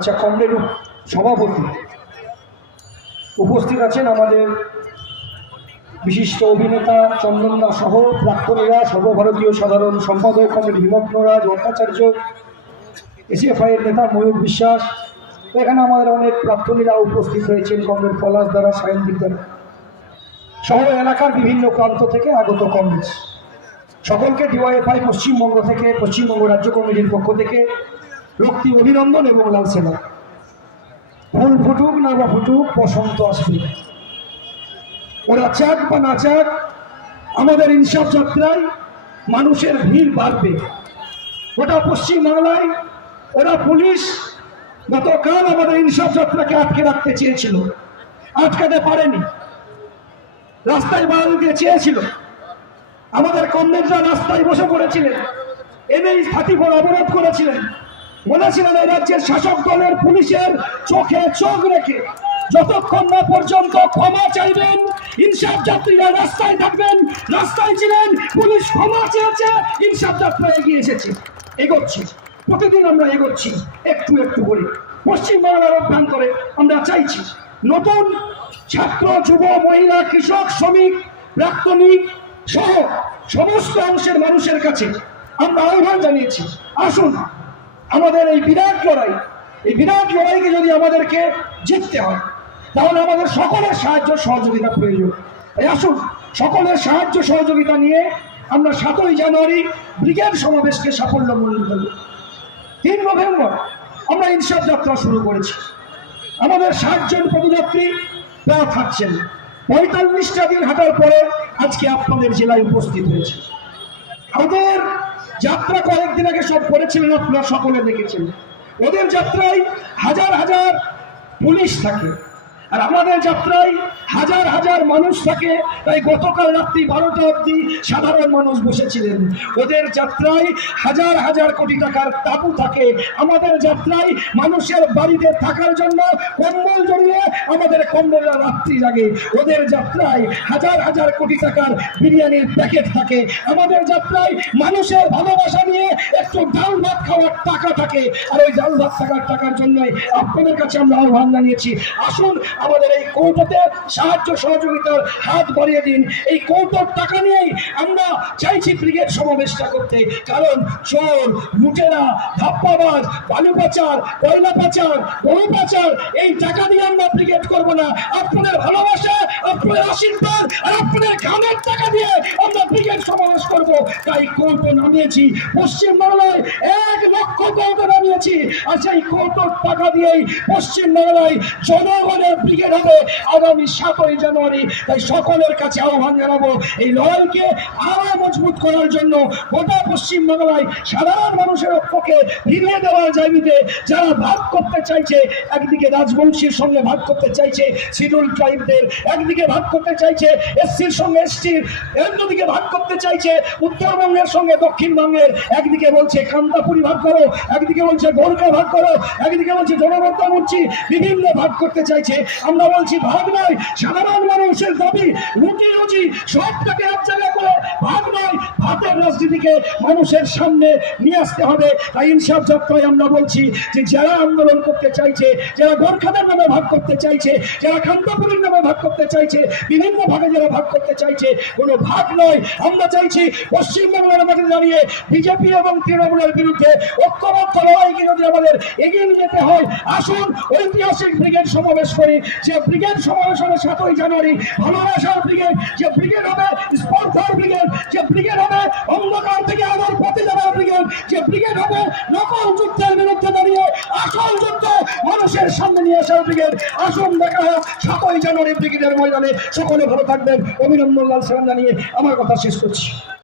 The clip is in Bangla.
আচ্ছা, কমরেড সভাপতি উপস্থিত আছেন আমাদের বিশিষ্ট অভিনেতা চন্দনদা সহ প্রাক্তনীরা, সর্বভারতীয় সাধারণ সম্পাদক কমরেড হিমগ্নরাজ ভট্টাচার্য, এসএফআই এর নেতা ময়ূর বিশ্বাস। এখানে আমাদের অনেক প্রাক্তনীরা উপস্থিত হয়েছেন, কমরেড পলাশ দ্বারা, সায়নদীপ দ্বারা সহ এলাকার বিভিন্ন প্রান্ত থেকে আগত কংগ্রেস সকলকে ডিওয়াইএফআই পশ্চিমবঙ্গ থেকে, পশ্চিমবঙ্গ রাজ্য কমিটির পক্ষ থেকে রক্তিম অভিনন্দন এবং লাল সেনা। ফুল ফুটুক না বা ফুটুক, বসন্ত আসবে, ওরা চাক বা না চাক, আমাদের ইনসাফ যাত্রায় মানুষের ভিড় বাড়বে। ওটা পশ্চিমবাংলায় ওরা পুলিশ গতকাল আমাদের ইনসাফ যাত্রাকে আটকে রাখতে চেয়েছিল, আটকাতে পারেনি। রাস্তায় বাড়ি দিয়ে চেয়েছিল, আমাদের কমরেডরা রাস্তায় বসে পড়েছিলেন, এনএইচ 34 অবরোধ করেছিলেন, বলেছিলেন এই রাজ্যের শাসক দলের পুলিশের চোখে চোখ রেখে যতক্ষণ না পর্যন্ত ক্ষমা চাইবেন ইনসাফ যাত্রীরা রাস্তায় থাকবেন। রাস্তায় ছিলেন, পুলিশ ক্ষমা চেয়েছে, ইনসাফ যাত্রা এগিয়ে এসেছে, এগোচ্ছি, প্রতিদিন আমরা এগোচ্ছি একটু একটু করে। পশ্চিমবাংলার অভ্যন্তরে আমরা চাইছি নতুন ছাত্র, যুব, মহিলা, কৃষক, শ্রমিক, প্রাক্তনিক সহ সমস্ত অংশের মানুষের কাছে আমরা আহ্বান জানিয়েছি, আসুন আমাদের এই বিরাট লড়াইকে যদি আমাদেরকে জিততে হয় তাহলে আমাদের সকলের সাহায্য সহযোগিতা প্রয়োজন। তাই আসুন সকলের সাহায্য সহযোগিতা নিয়ে আমরা 7ই জানুয়ারি ব্রিগেড সমাবেশকে সাফল্যমণ্ডিত করব। 3 নভেম্বর আমরা ইনসাফ যাত্রা শুরু করেছি। আমাদের 60 জন পদযাত্রী প্রায় থাকছেন। 45টা দিন হাঁটার পরে আজকে আপনাদের জেলায় উপস্থিত হয়েছে। আমাদের যাত্রা কয়েকদিন আগে সব করেছিলেন, আপনারা সকলে দেখেছেন। ওদের যাত্রায় হাজার হাজার পুলিশ থাকে আর আমাদের যাত্রায় হাজার হাজার মানুষ থাকে। তাই গতকাল রাত্রি 12টা অবধি সাধারণ মানুষ বসেছিলেন। ওদের যাত্রায় হাজার হাজার কোটি টাকার তাবু থাকে, আমাদের যাত্রায় মানুষের বাড়িতে থাকার জন্য কম্বল জড়িয়ে আমাদের কম্বলের রাত্রি জাগে। ওদের যাত্রায় হাজার হাজার কোটি টাকার বিরিয়ানির প্যাকেট থাকে, আমাদের যাত্রায় মানুষের ভালোবাসা নিয়ে একটু ডাল ভাত খাওয়ার টাকা থাকে। আর ওই ডাল ভাত থাকার টাকার জন্যই আপনাদের কাছে আমরা আহ্বান জানিয়েছি, আসুন আমাদের এই কৌটোতে সাহায্য সহযোগিতার হাত বাড়িয়ে দিন। এই কৌটোর টাকা নিয়েই আমরা চাইছি ব্রিগেড সমাবেশটা করতে, কারণ চোর, লুটেরা, ধাপ্পাবাজ, বালু পাচার, কয়লা পাচার, গরু পাচার, এই টাকা দিয়ে আমরা ব্রিগেড করব না। আপনাদের ভালোবাসা, আপনাদের আশীর্বাদ আর আপনাদের ঘামের টাকা দিয়ে আমরা ব্রিগেড সমাবেশ করব। তাই কৌটো নামিয়েছি, পশ্চিমবাংলায় 1 লক্ষ কৌটো নামিয়েছি। আর সেই কৌটোর টাকা দিয়েই পশ্চিমবাংলায় জনগণের ব্রিগেড হবে আগামী 7ই জানুয়ারি। তাই সকলের কাছে আহ্বান জানাবো, এই লড়াইকে আরো মজবুত করার জন্য গোটা পশ্চিমবাংলায় সাধারণ মানুষের পক্ষে ফিরিয়ে দেওয়ার জায়গাতে যারা ভাগ করতে চাইছে, একদিকে রাজবংশীর সঙ্গে ভাগ করতে চাইছে, শিডিউল ট্রাইবদের একদিকে ভাগ করতে চাইছে, এসসির সঙ্গে এসটির, অন্যদিকে ভাগ করতে চাইছে উত্তরবঙ্গের সঙ্গে দক্ষিণবঙ্গের, একদিকে বলছে কান্তাপুরি ভাগ করো, একদিকে বলছে গোর্খা ভাগ করো, একদিকে বলছে জনবর্তা মুচি, বিভিন্ন ভাগ করতে চাইছে। আমরা বলছি ভাগ নয়, সাধারণ মানুষের দাবি রুটি রুজি সবটাকে এক জায়গায় করে ভাগ নয়, ভাতের রাজনীতিকে মানুষের সামনে নিয়ে আসতে হবে। তাই ইনসাফ যাত্রায় আমরা বলছি যে যারা আন্দোলন করতে চাইছে, যারা গোর্খাদের নামে ভাগ করতে চাইছে, যারা কান্তাপুরীর নামে ভাগ করতে চাইছে, বিভিন্ন ভাগে যারা ভাগ করতে চাইছে, কোনো ভাগ নয়। আমরা চাইছি পশ্চিমবাংলার মাঝে দাঁড়িয়ে বিজেপি এবং তৃণমূলের বিরুদ্ধে ঐক্যবদ্ধ লড়াইকে যদি আমাদের এগিয়ে নিয়ে যেতে হয়, আসুন ঐতিহাসিক ব্রিগেড সমাবেশ করি। যে ব্রিগেড সমাবেশ হবে 7ই জানুয়ারি, ভালোবাসার ব্রিগেড, যে ব্রিগেড হবে স্পর্ধার ব্রিগেড, যে ব্রিগেড হবে অন্ধকার থেকে আলোর পথে যাওয়ার ব্রিগেড, যে ব্রিগেড হবে নকল যুদ্ধের বিরুদ্ধে দাঁড়িয়ে আসল যুদ্ধ মানুষের সামনে নিয়ে আসার ব্রিগেড। আসুন দেখা হোক 7ই জানুয়ারি ব্রিগেডের ময়দানে। সকলে ভালো থাকবেন। অভিনন্দন, লাল সেনা জানিয়ে আমার কথা শেষ করছি।